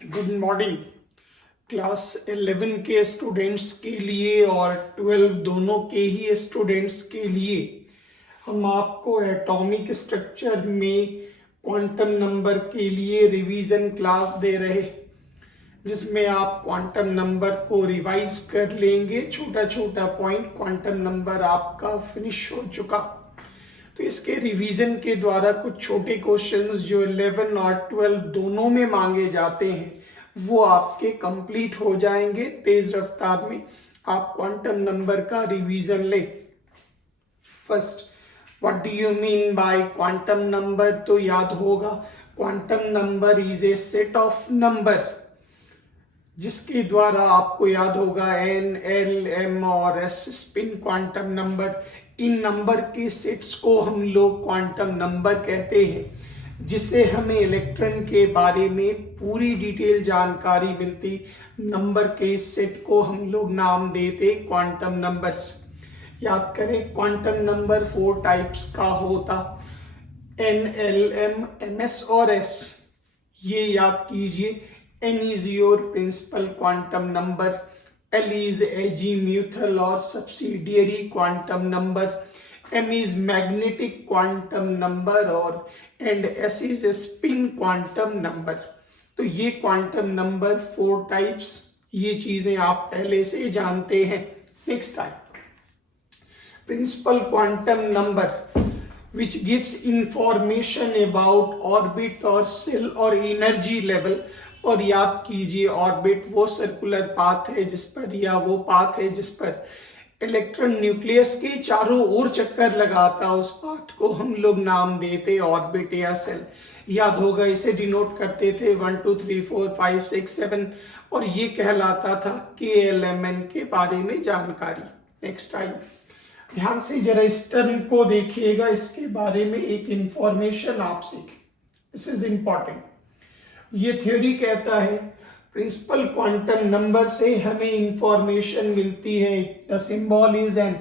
Good morning. Class 11 के students के लिए और 12 दोनों के ही स्टूडेंट्स के लिए हम आपको एटॉमिक स्ट्रक्चर में क्वांटम नंबर के लिए रिवीजन क्लास दे रहे, जिसमें आप क्वांटम नंबर को रिवाइज कर लेंगे। छोटा छोटा पॉइंट, क्वांटम नंबर आपका फिनिश हो चुका। तो इसके रिवीजन के द्वारा कुछ छोटे क्वेश्चंस जो 11 और 12 दोनों में मांगे जाते हैं वो आपके कंप्लीट हो जाएंगे। तेज रफ्तार में आप क्वांटम नंबर का रिवीजन ले। First, what do you mean by quantum number? तो याद होगा, quantum number is a set of number, जिसके द्वारा आपको याद होगा एन, एल, एम और एस स्पिन क्वांटम नंबर। इन नंबर के सेट्स को हम लोग क्वांटम नंबर कहते हैं, जिससे हमें इलेक्ट्रॉन के बारे में पूरी डिटेल जानकारी मिलती। नंबर के सेट को हम लोग नाम देते क्वांटम नंबर्स। याद करें, क्वांटम नंबर 4 टाइप्स का होता, N, L, M, M S और एस। ये याद कीजिए। N is your principal quantum number, L is azimuthal और subsidiary quantum number, M is magnetic quantum number और and S is a spin quantum number। तो ये क्वांटम नंबर 4 टाइप्स, ये चीजें आप पहले से जानते हैं। Next type, principal quantum number which gives information about orbit और सेल और एनर्जी लेवल। और याद कीजिए, ऑर्बिट वो सर्कुलर पाथ है जिस पर, या वो पाथ है जिस पर इलेक्ट्रॉन न्यूक्लियस के चारों ओर चक्कर लगाता, उस पाथ को हम लोग नाम देते ऑर्बिट या सेल। याद होगा, इसे डिनोट करते थे 1 2 3 4 5 6 7 और ये कहलाता था KLMN के बारे में जानकारी। नेक्स्ट आइए, ध्यान से जरा इस टर्म को देखिएगा, इसके बारे में एक इंफॉर्मेशन आप सीखें। This is important. ये थ्योरी कहता है प्रिंसिपल क्वांटम नंबर से हमें इंफॉर्मेशन मिलती है, द सिंबल इज एन,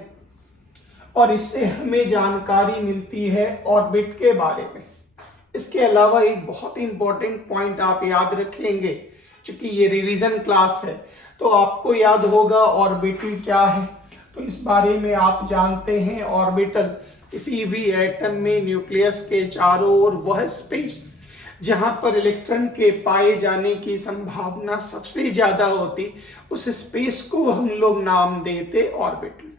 और इससे हमें जानकारी मिलती है ऑर्बिट के बारे में। इसके अलावा एक बहुत इंपॉर्टेंट पॉइंट आप याद रखेंगे, क्योंकि ये रिवीजन क्लास है तो आपको याद होगा ऑर्बिटल क्या है। तो इस बारे में आप जानते हैं, ऑर्बिटल किसी भी एटम में न्यूक्लियस के चारों ओर वह स्पेस जहां पर इलेक्ट्रॉन के पाए जाने की संभावना सबसे ज्यादा होती, उस स्पेस को हम लोग नाम देते ऑर्बिटल।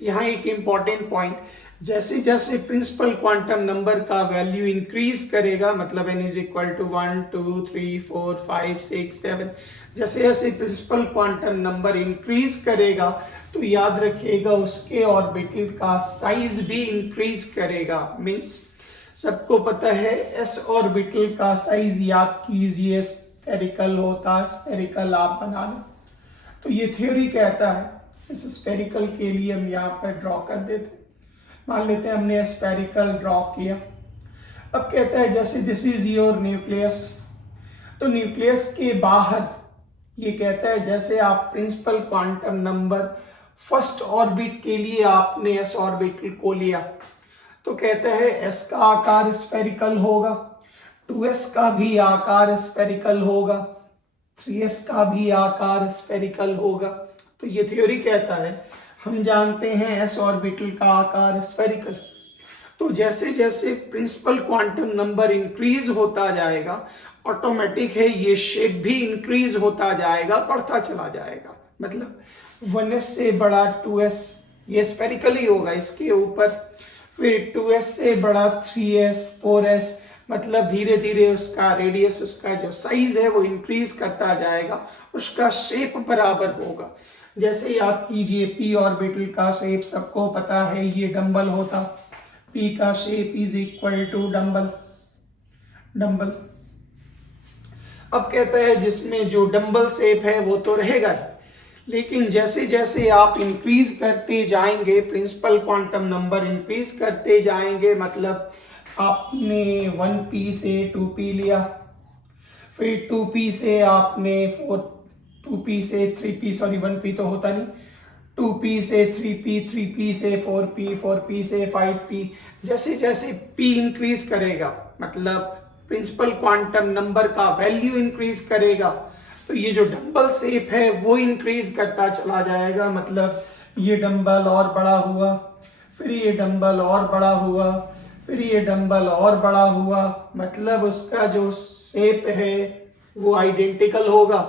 यहां एक इंपॉर्टेंट पॉइंट, जैसे जैसे प्रिंसिपल क्वांटम नंबर का वैल्यू इंक्रीज करेगा, मतलब n इज इक्वल टू 1 2 3 4 5 6 7, जैसे जैसे प्रिंसिपल क्वांटम नंबर इंक्रीज करेगा तो याद रखिएगा उसके ऑर्बिटल का साइज भी इंक्रीज करेगा। मीन्स सबको पता है एस ऑर्बिटल का साइज याद कीजिए स्फेरिकल होता, स्फेरिकल आप बना लो। तो ये थ्योरी कहता है, इस स्फेरिकल के लिए हम यहाँ पर ड्रॉ कर देते, मान लेते हैं हमने स्फेरिकल ड्रॉ किया। अब कहता है जैसे दिस इज योर न्यूक्लियस, तो न्यूक्लियस के बाहर ये कहता है जैसे आप principal quantum number first orbit के लिए आपने एस ऑर्बिटल को लिया, तो कहता है s का आकार स्फेरिकल होगा, 2s का भी आकार स्फेरिकल होगा, 3s का भी आकार स्फेरिकल होगा। तो ये थ्योरी कहता है, हम जानते हैं s ऑर्बिटल का आकार स्फेरिकल। तो जैसे जैसे प्रिंसिपल क्वांटम नंबर इंक्रीज होता जाएगा, ऑटोमेटिक है ये शेप भी इंक्रीज होता जाएगा, बढ़ता चला जाएगा। मतलब 1s से बड़ा 2s, ये स्फेरिकल ही होगा इसके ऊपर, फिर 2s से बड़ा 3s 4s, मतलब धीरे धीरे उसका रेडियस, उसका जो साइज है वो इंक्रीज करता जाएगा, उसका शेप बराबर होगा। जैसे याद कीजिए p ऑर्बिटल का शेप सबको पता है, ये डंबल होता, p का shape is equal to dumbbell, dumbbell. अब कहता है जिसमें जो डंबल शेप है वो तो रहेगा ही, लेकिन जैसे जैसे आप इंक्रीज करते जाएंगे, प्रिंसिपल क्वांटम नंबर इंक्रीज करते जाएंगे, मतलब आपने 1p से 2p लिया, फिर 2p से आपने 2p से 3p, सॉरी 1p तो होता नहीं, 2p से 3p, 3p से 4p, 4p से 5p, जैसे जैसे p इंक्रीज करेगा, मतलब प्रिंसिपल क्वांटम नंबर का वैल्यू इंक्रीज करेगा तो ये जो डंबल शेप है वो इंक्रीज करता चला जाएगा। मतलब ये डंबल और बड़ा हुआ, फिर ये डंबल और बड़ा हुआ, फिर ये डंबल और बड़ा हुआ, मतलब उसका जो शेप है वो आइडेंटिकल होगा,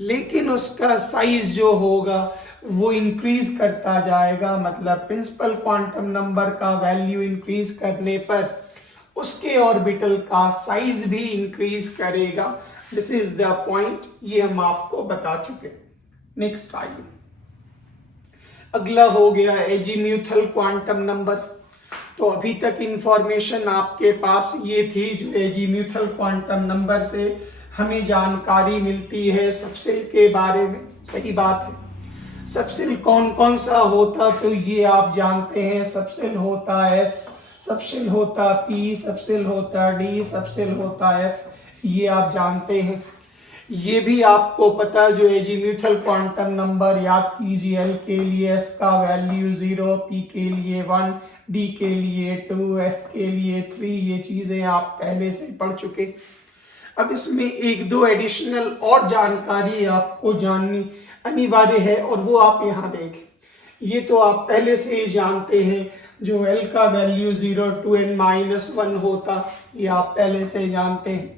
लेकिन उसका साइज जो होगा वो इंक्रीज करता जाएगा। मतलब प्रिंसिपल क्वांटम नंबर का वैल्यू इंक्रीज करने पर उसके ऑर्बिटल का साइज भी इंक्रीज करेगा। दिस इज द पॉइंट, ये हम आपको बता चुके। नेक्स्ट आइए, अगला हो गया एजीम्यूथल क्वांटम नंबर। तो अभी तक इंफॉर्मेशन आपके पास ये थी जो एजीम्यूथल क्वांटम नंबर से हमें जानकारी मिलती है सबसेल के बारे में। सही बात है। सबसेल कौन कौन सा होता तो ये आप जानते हैं। सबसेल होता एस, सबसेल होता पी, सबसेल होता डी, सबसेल होता एफ, ये आप जानते हैं। ये भी आपको पता जो एजीम्यूथल क्वांटम नंबर याद कीजिए, एल के लिए एस का वैल्यू 0, पी के लिए 1, डी के लिए 2, एफ के लिए 3, ये चीजें आप पहले से पढ़ चुके। अब इसमें एक दो एडिशनल और जानकारी आपको जाननी अनिवार्य है और वो आप यहाँ देखें। ये तो आप पहले से ही जानते हैं, जो एल का वैल्यू 0 to n-1 होता, ये आप पहले से जानते हैं।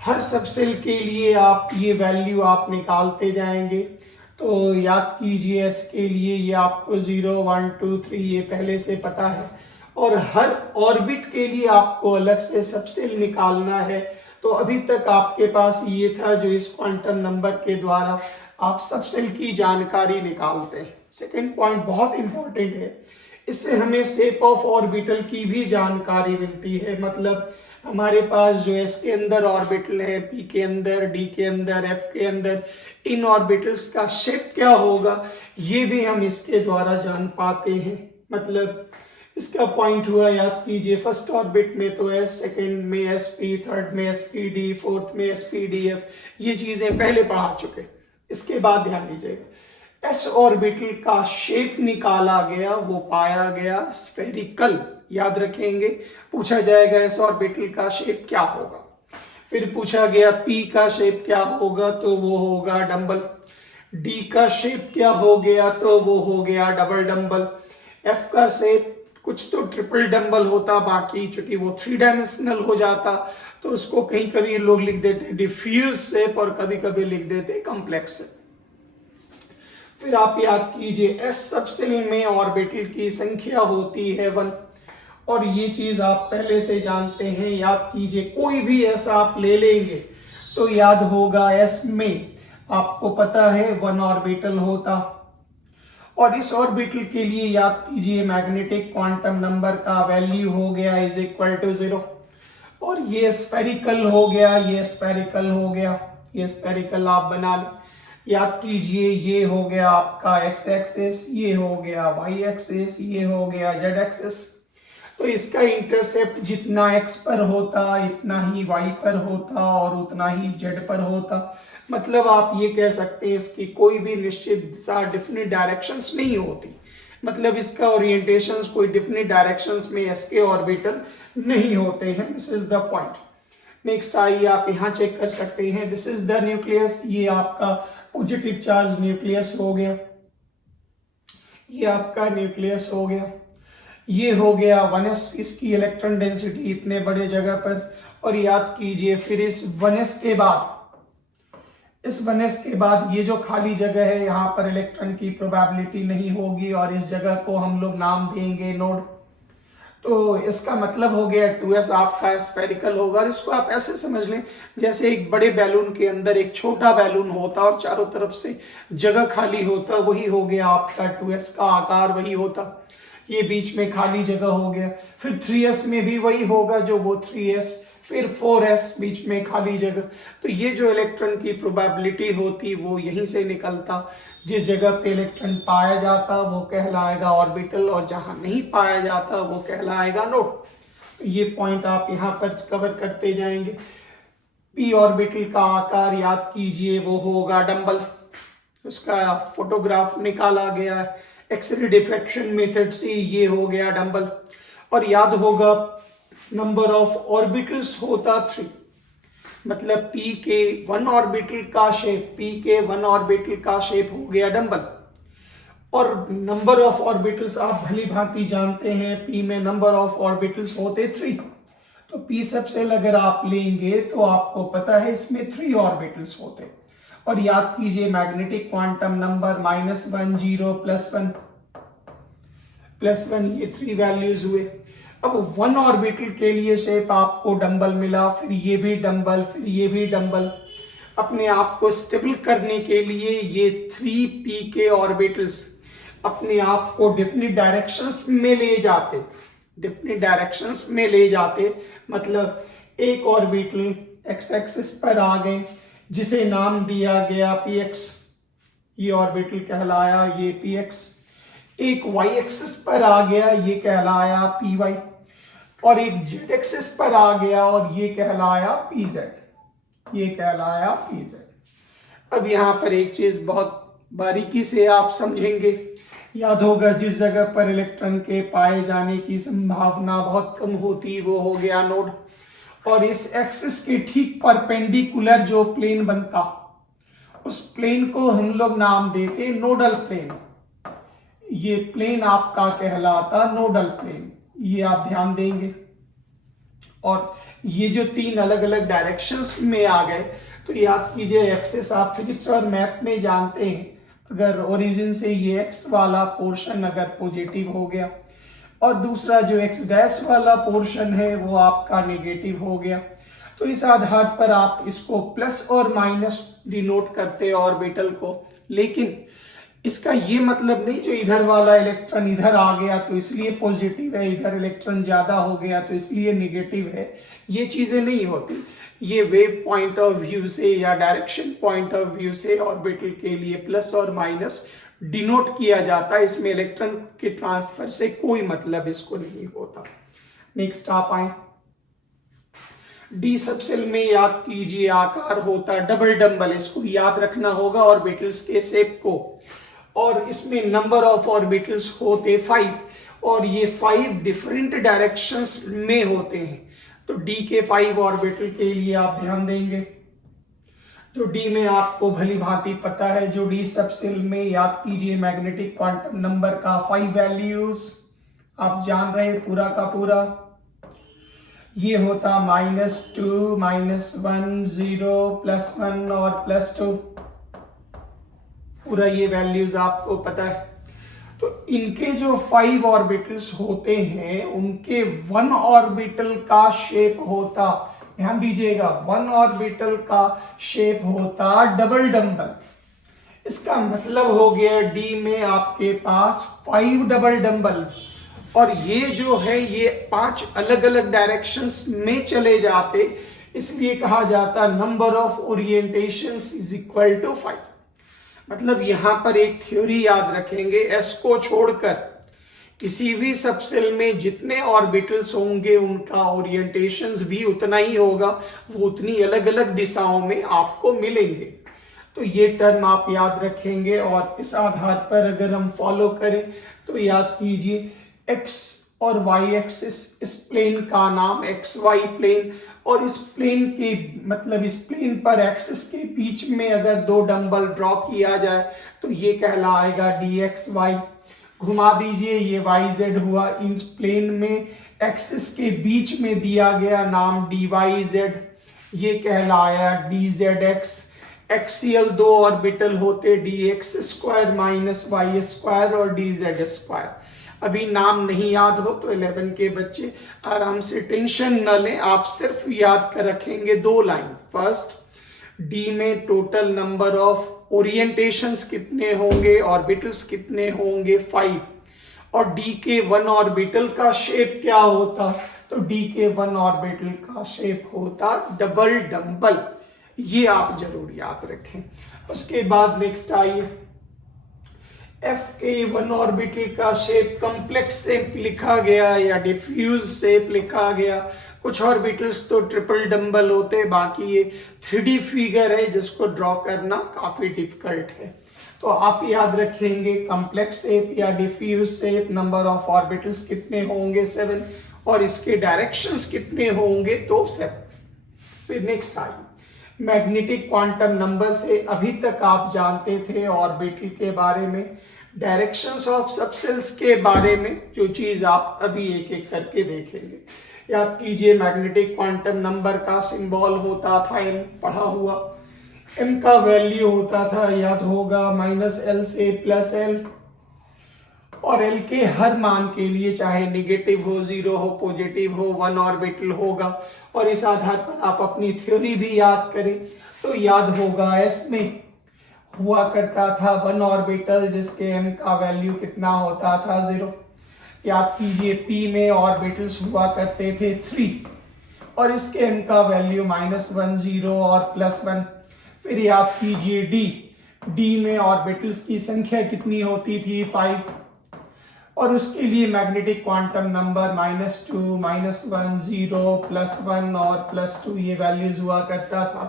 हर सबसेल के लिए आप ये वैल्यू आप निकालते जाएंगे। तो याद कीजिए एस के लिए ये आपको 0, 1, 2, 3 ये पहले से पता है, और हर ऑर्बिट के लिए आपको अलग से सबसेल निकालना है। तो अभी तक आपके पास ये था जो इस क्वांटम नंबर के द्वारा आप सबसेल की जानकारी निकालते हैं। सेकेंड पॉइंट बहुत इंपॉर्टेंट है, इससे हमें शेप ऑफ ऑर्बिटल की भी जानकारी मिलती है। मतलब हमारे पास जो एस के अंदर ऑर्बिटल है, पी के अंदर, डी के अंदर, एफ के अंदर, इन ऑर्बिटल्स का शेप क्या होगा ये भी हम इसके द्वारा जान पाते हैं। मतलब इसका पॉइंट हुआ, याद कीजिए फर्स्ट ऑर्बिट में तो एस, सेकंड में एस पी, थर्ड में एस पी डी, फोर्थ में एस पी डी एफ, ये चीजें पहले पढ़ा चुके। इसके बाद ध्यान दीजिएगा, एस ऑर्बिटल का शेप निकाला गया, वो पाया गया स्फेरिकल। याद रखेंगे, पूछा जाएगा एस ऑर्बिटल का शेप क्या होगा। फिर पूछा गया पी का शेप क्या होगा, तो वो होगा डंबल। डी का शेप क्या हो गया, तो वो हो गया डबल डंबल। एफ का शेप कुछ तो ट्रिपल डंबल होता, बाकी चूंकि वो 3 डायमेंशनल हो जाता तो उसको कहीं कभी लोग लिख देते डिफ्यूज शेप और कभी कभी लिख देते कॉम्प्लेक्स शेप। फिर आप याद कीजिए एस सबसेल में ऑर्बिटल की संख्या होती है 1, और ये चीज आप पहले से जानते हैं। याद कीजिए कोई भी एस आप ले लेंगे तो याद होगा एस में आपको पता है 1 ऑर्बिटल होता, और इस ऑर्बिटल के लिए याद कीजिए मैग्नेटिक क्वांटम नंबर का वैल्यू हो गया इज इक्वल टू 0, और ये स्फेरिकल हो गया, ये स्फेरिकल हो गया, ये स्फेरिकल आप बना लें। याद कीजिए ये हो गया आपका एक्स एक्सिस, ये हो गया वाई एक्सिस, ये हो गया जेड एक्सिस। तो इसका इंटरसेप्ट जितना x पर होता इतना ही y पर होता और उतना ही z पर होता। मतलब आप ये कह सकते हैं इसकी कोई भी निश्चित सा डिफिनिट डायरेक्शंस नहीं होती। मतलब इसका ओरिएंटेशंस कोई डिफिनिट डायरेक्शंस में s के ऑर्बिटल नहीं होते हैं। This is the point. Next आइए आप यहाँ चेक कर सकते हैं, दिस इज द न्यूक्लियस। ये आपका पॉजिटिव चार्ज न्यूक्लियस हो गया, ये आपका न्यूक्लियस हो गया, ये हो गया 1s, इसकी इलेक्ट्रॉन डेंसिटी इतने बड़े जगह पर। और याद कीजिए फिर इस 1s के बाद ये जो खाली जगह है यहाँ पर इलेक्ट्रॉन की प्रोबेबिलिटी नहीं होगी और इस जगह को हम लोग नाम देंगे नोड। तो इसका मतलब हो गया 2s आपका स्फेरिकल होगा। और इसको आप ऐसे समझ लें जैसे एक बड़े बैलून के अंदर एक छोटा बैलून होता और चारों तरफ से जगह खाली होता, वही हो गया आपका 2s का आकार वही होता। ये बीच में खाली जगह हो गया। फिर 3s में भी वही होगा जो वो 3s, फिर 4s बीच में खाली जगह। तो ये जो इलेक्ट्रॉन की प्रोबेबिलिटी होती वो यहीं से निकलता। जिस जगह पे इलेक्ट्रॉन पाया जाता वो कहलाएगा ऑर्बिटल और जहां नहीं पाया जाता वो कहलाएगा नोड। तो ये पॉइंट आप यहाँ पर कवर करते जाएंगे। पी ऑर्बिटल का आकार याद कीजिए वो होगा डंबल, उसका फोटोग्राफ निकाला गया है एक्सरे डिफ्रैक्शन मेथड से, ये हो गया डंबल। और याद होगा नंबर ऑफ ऑर्बिटल्स होता 3, मतलब p के 1 ऑर्बिटल का शेप, p के 1 ऑर्बिटल का शेप हो गया डंबल। और नंबर ऑफ ऑर्बिटल्स आप भली भांति जानते हैं, p में नंबर ऑफ ऑर्बिटल्स होते 3, तो p सबसेल अगर आप लेंगे तो आपको पता है इसमें 3 ऑर्बिटल्स होते। और याद कीजिए मैग्नेटिक क्वांटम नंबर -1, 0, +1 ये 3 वैल्यूज हुए। अब 1 ऑर्बिटल के लिए शेप आपको डंबल मिला, फिर ये भी डंबल, फिर ये भी डंबल। अपने आप को स्टेबल करने के लिए ये 3p के ऑर्बिटल्स अपने आप को डिफिनिट डायरेक्शंस में ले जाते, मतलब एक ऑर्बिटल x एक्सिस पर आ गए जिसे नाम दिया गया px, ये ऑर्बिटल कहलाया ये px। एक y एक्सिस पर आ गया, ये कहलाया py, और एक z एक्सिस पर आ गया और ये कहलाया pz, अब यहां पर एक चीज बहुत बारीकी से आप समझेंगे, याद होगा जिस जगह पर इलेक्ट्रॉन के पाए जाने की संभावना बहुत कम होती वो हो गया नोड, और इस एक्सिस के ठीक परपेंडिकुलर जो प्लेन बनता उस प्लेन को हम लोग नाम देते नोडल प्लेन। ये प्लेन आपका कहलाता नोडल प्लेन, ये आप ध्यान देंगे। और ये जो 3 अलग अलग डायरेक्शंस में आ गए, तो याद कीजिए एक्सिस आप फिजिक्स और मैथ में जानते हैं, अगर ओरिजिन से ये एक्स वाला पोर्शन अगर पॉजिटिव हो गया और दूसरा जो एक्स डैश वाला पोर्शन है वो आपका नेगेटिव हो गया, तो इस आधार पर आप इसको प्लस और माइनस डिनोट करते हैं ऑर्बिटल को। लेकिन इसका ये मतलब नहीं जो इधर वाला इलेक्ट्रॉन इधर आ गया तो इसलिए पॉजिटिव है, इधर इलेक्ट्रॉन ज्यादा हो गया तो इसलिए नेगेटिव है, ये चीजें नहीं होती। ये वेव पॉइंट ऑफ व्यू से या डायरेक्शन पॉइंट ऑफ व्यू से ऑर्बिटल के लिए प्लस और माइनस डिनोट किया जाता है, इसमें इलेक्ट्रॉन के ट्रांसफर से कोई मतलब इसको नहीं होता। नेक्स्ट आप आए, डी सबसेल में याद कीजिए आकार होता डबल डंबल, इसको याद रखना होगा ऑर्बिटल्स के शेप को, और इसमें नंबर ऑफ ऑर्बिटल्स होते 5, और ये 5 डिफरेंट डायरेक्शंस में होते हैं। तो डी के 5 ऑर्बिटल के लिए आप ध्यान देंगे, जो डी में आपको भली भांति पता है, जो डी सबसेल में याद कीजिए मैग्नेटिक क्वांटम नंबर का 5 वैल्यूज आप जान रहे पूरा का पूरा, ये होता -2, -1, 0, +1 और +2, पूरा ये वैल्यूज आपको पता है। तो इनके जो 5 ऑर्बिटल्स होते हैं उनके 1 ऑर्बिटल का शेप होता, ध्यान दीजिएगा 1 ऑर्बिटल का शेप होता डबल डंबल। इसका मतलब हो गया डी में आपके पास 5 डबल डंबल, और ये जो है ये 5 अलग अलग डायरेक्शंस में चले जाते, इसलिए कहा जाता number of orientations is equal to 5। मतलब यहां पर एक थ्योरी याद रखेंगे, एस को छोड़कर किसी भी सबसेल में जितने ऑर्बिटल्स होंगे उनका ओरिएंटेशंस भी उतना ही होगा, वो उतनी अलग अलग दिशाओं में आपको मिलेंगे। तो ये टर्म आप याद रखेंगे, और इस आधार पर अगर हम फॉलो करें तो याद कीजिए एक्स और वाई एक्सिस, इस प्लेन का नाम एक्स वाई प्लेन, और इस प्लेन के मतलब इस प्लेन पर एक्सिस के बीच में अगर 2 डंबल ड्रॉ किया जाए तो ये कहलाएगा dxy। घुमा दीजिए ये yz हुआ, इन प्लेन में एक्सिस के बीच में दिया गया नाम dyz, ये कहलाया dzx। एक्सियल 2 ऑर्बिटल होते dx² -y² और dz²। अभी नाम नहीं याद हो तो 11 के बच्चे आराम से टेंशन न लें, आप सिर्फ याद कर रखेंगे 2 लाइन। फर्स्ट, डी में टोटल नंबर ऑफ ओरिएंटेशंस कितने होंगे, ऑर्बिटल्स कितने होंगे 5, और डी के 1 ऑर्बिटल का शेप क्या होता, तो डी के 1 ऑर्बिटल का शेप होता डबल डंबल, ये आप जरूर याद रखें। उसके बाद नेक्स्ट आइए, एफ के 1 ऑर्बिटल का शेप कॉम्प्लेक्स शेप लिखा गया या डिफ्यूज शेप लिखा गया। कुछ ऑर्बिटल्स तो ट्रिपल डंबल होते, बाकी ये 3D फिगर है जिसको ड्रॉ करना काफी डिफिकल्ट है। तो आप याद रखेंगे कॉम्प्लेक्स शेप या diffuse shape, number of orbitals कितने होंगे 7, और इसके डायरेक्शंस कितने होंगे, तो 7। फिर next I magnetic quantum number से अभी तक आप जानते थे ऑर्बिटल के बारे में, डायरेक्शंस ऑफ सबसेल्स के बारे में, जो चीज आप अभी एक एक करके देखेंगे। याद कीजिए मैग्नेटिक क्वांटम नंबर का सिंबल होता था m, पढ़ा हुआ। m का वैल्यू होता था, याद होगा, -l से +l, और l के हर मान के लिए चाहे नेगेटिव हो, 0 हो, पॉजिटिव हो, 1 ऑर्बिटल होगा। और इस आधार पर आप अपनी थ्योरी भी याद करें तो याद होगा s में हुआ करता था 1 ऑर्बिटल जिसके m का वैल्यू कितना होता था, 0। याद कीजिए p में ऑर्बिटल्स हुआ करते थे 3 और इसके m का वैल्यू -1, 0 और +1। फिर याद कीजिए d में ऑर्बिटल्स की संख्या कितनी होती थी, 5, और उसके लिए मैग्नेटिक क्वांटम नंबर -2, -1, 0, +1 और +2 ये वैल्यूज हुआ करता था।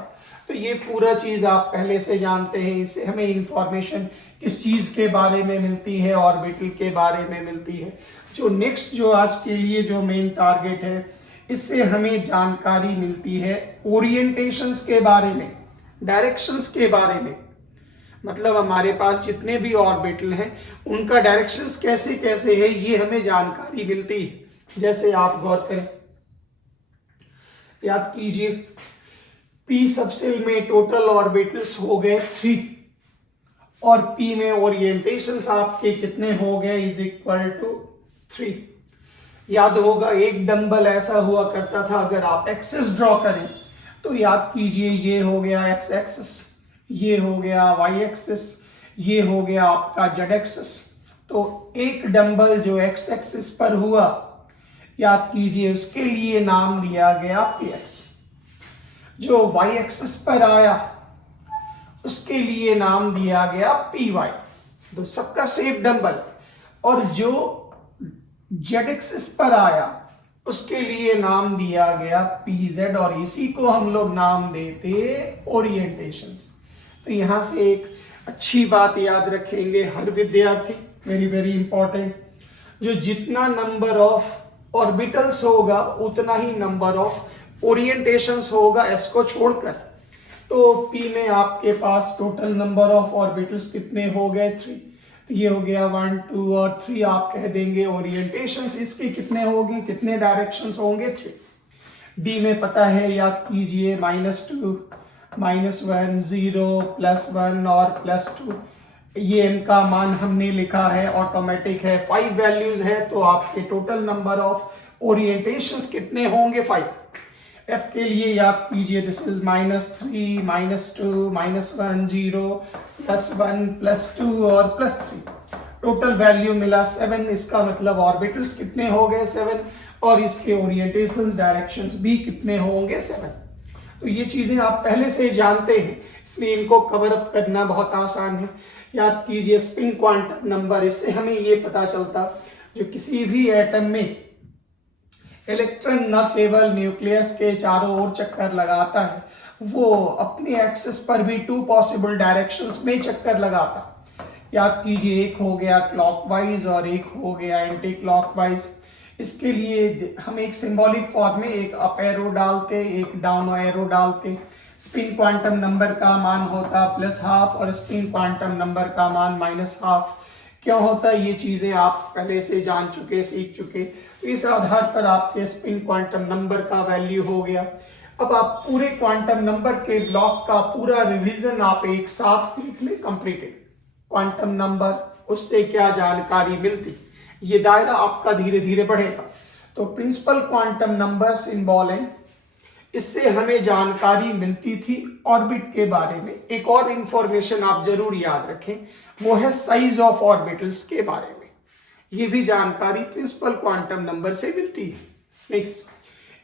तो ये पूरा चीज आप पहले से जानते हैं। इससे हमें इंफॉर्मेशन किस चीज के बारे में मिलती है, ऑर्बिटल के बारे में मिलती है। जो नेक्स्ट जो आज के लिए जो मेन टारगेट है, इससे हमें जानकारी मिलती है ओरिएंटेशंस के बारे में, डायरेक्शंस के बारे में। मतलब हमारे पास जितने भी ऑर्बिटल हैं उनका डायरेक्शंस कैसे कैसे है, ये हमें जानकारी मिलती है। जैसे आप गौर करें, याद कीजिए p सबसेल में टोटल ऑर्बिटल्स हो गए 3 और p में ओरिएंटेशंस आपके कितने हो गए, = 3। याद होगा एक डंबल ऐसा हुआ करता था, अगर आप एक्सिस ड्रॉ करें तो याद कीजिए ये हो गया x एक्सिस, ये हो गया y एक्सिस, ये हो गया आपका z एक्सिस। तो एक डंबल जो x एक्सिस पर हुआ, याद कीजिए उसके लिए नाम दिया गया px। जो y एक्सिस पर आया उसके लिए नाम दिया गया py। तो सबका सेम डंबल। और जो z एक्सिस पर आया उसके लिए नाम दिया गया pz, और इसी को हम लोग नाम देते ओरिएंटेशंस। तो यहां से एक अच्छी बात याद रखेंगे हर विद्यार्थी, वेरी वेरी इंपॉर्टेंट, जो जितना नंबर ऑफ ऑर्बिटल्स होगा उतना ही नंबर ऑफ ओरिएंटेशंस होगा, s को छोड़कर। तो p में आपके पास टोटल नंबर ऑफ ऑर्बिटल्स कितने हो गए, 3। तो ये हो गया 1, 2 और 3 आप कह देंगे। ओरिएंटेशंस इसके कितने होंगे, कितने डायरेक्शंस होंगे, 3। d में पता है, याद कीजिए -2, -1, 0, +1 और +2। ये m का मान हमने लिखा है, ऑटोमेटिक है, 5 वैल्यूज है। तो आपके टोटल नंबर ऑफ ओरिएंटेशंस कितने होंगे, 5। f के लिए याद कीजिए दिस इज -3, -2, -1, 0, +1, +2 और +3। टोटल वैल्यू मिला 7। इसका मतलब ऑर्बिटल्स कितने हो गए, 7, और इसके ओरिएंटेशंस डायरेक्शंस भी कितने होंगे, 7। तो ये चीजें आप पहले से जानते हैं, इसलिए इनको कवर अप करना बहुत आसान है। याद कीजिए स्पिन क्वांटम नंबर, इससे हमें ये पता चलता जो किसी भी एटम में इलेक्ट्रॉन न केवल न्यूक्लियस के चारों ओर चक्कर लगाता है, वो अपने एक्सिस पर भी 2 पॉसिबल डायरेक्शंस में चक्कर लगाता। याद कीजिए एक हो गया क्लॉकवाइज और एक हो गया एंटी क्लॉकवाइज। इसके लिए हम एक सिंबॉलिक फॉर्म में एक अप एरो डालते, एक डाउन एरो डालते। स्पिन क्वांटम नंबर का मान होता +12 और स्पिन क्वांटम नंबर का मान -12। क्यों होता, ये चीजें आप पहले से जान चुके, सीख चुके। इस आधार पर आपके स्पिन क्वांटम नंबर का वैल्यू हो गया। अब आप पूरे क्वांटम नंबर के ब्लॉक का पूरा रिवीजन आप एक साथ देख ले, कंप्लीटेड क्वांटम नंबर, उससे क्या जानकारी मिलती, ये दायरा आपका धीरे धीरे बढ़ेगा। तो प्रिंसिपल क्वांटम नंबर सिंबल है, इससे हमें जानकारी मिलती थी ऑर्बिट के बारे में। एक और इंफॉर्मेशन आप जरूर याद रखें, वो है साइज ऑफ ऑर्बिटल्स के बारे में। ये भी जानकारी प्रिंसिपल क्वांटम नंबर से मिलती है। Next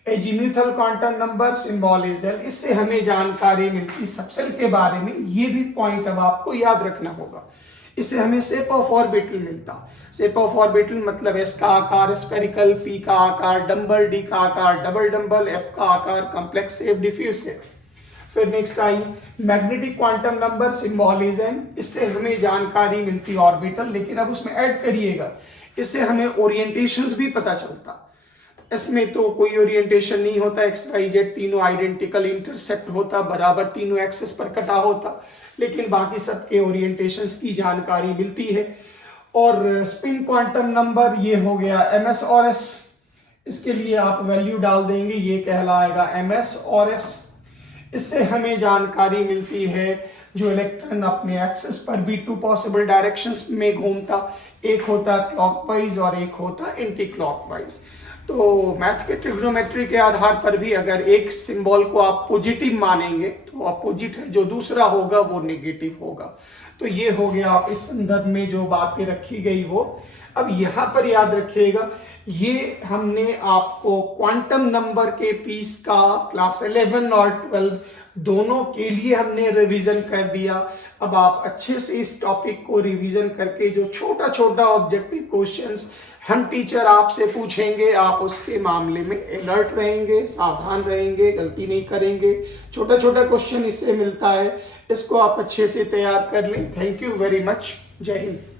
azimuthal quantum number symbol is L, इससे हमें जानकारी मिलती सबसेल के बारे में। ये भी पॉइंट अब आपको याद रखना होगा। इससे हमें शेप ऑफ ऑर्बिटल मिलता। शेप ऑफ ऑर्बिटल मतलब s का आकार स्फेरिकल, p का आकार डंबल, d का आकार डबल डंबल, f का आकार कॉम्प्लेक्स शेप, डिफ्यूज शेप। फिर next I magnetic quantum number symbol is an, इससे हमें जानकारी मिलती ऑर्बिटल, लेकिन अब उसमें ऐड करिएगा, इससे हमें ओरिएंटेशंस भी पता चलता। इसमें तो कोई ओरिएंटेशन नहीं होता, एक्स वाई जेड तीनों आइडेंटिकल इंटरसेप्ट होता, बराबर तीनों एक्सेस पर कटा होता, लेकिन बाकी सबके ओरिएंटेशंस की जानकारी मिलती है। और स्पिन क्वांटम नंबर ये हो गया ms और s, इसके लिए आप वैल्यू डाल देंगे, ये कहलाएगा ms और s। इससे हमें जानकारी मिलती है जो इलेक्ट्रॉन अपने एक्सिस पर भी 2 पॉसिबल डायरेक्शंस में घूमता, एक होता क्लॉकवाइज और एक होता एंटी क्लॉकवाइज। तो मैथ के ट्रिग्नोमेट्री के आधार पर भी अगर एक सिंबल को आप पॉजिटिव मानेंगे तो अपोजिट है, जो दूसरा होगा वो नेगेटिव होगा। तो ये हो गया आप इस संदर्भ में जो बातें रखी गई वो। अब यहाँ पर याद रखिएगा, ये हमने आपको क्वांटम नंबर के पीस का क्लास 11 और 12 दोनों के लिए हमने रिवीजन कर दिया। अब आप अच्छे से इस टॉपिक को रिवीजन करके जो छोटा छोटा ऑब्जेक्टिव क्वेश्चंस हम टीचर आपसे पूछेंगे, आप उसके मामले में अलर्ट रहेंगे, सावधान रहेंगे, गलती नहीं करेंगे। छोटा छोटा क्वेश्चन इससे मिलता है, इसको आप अच्छे से तैयार कर लें। Thank you very much. जय हिंद।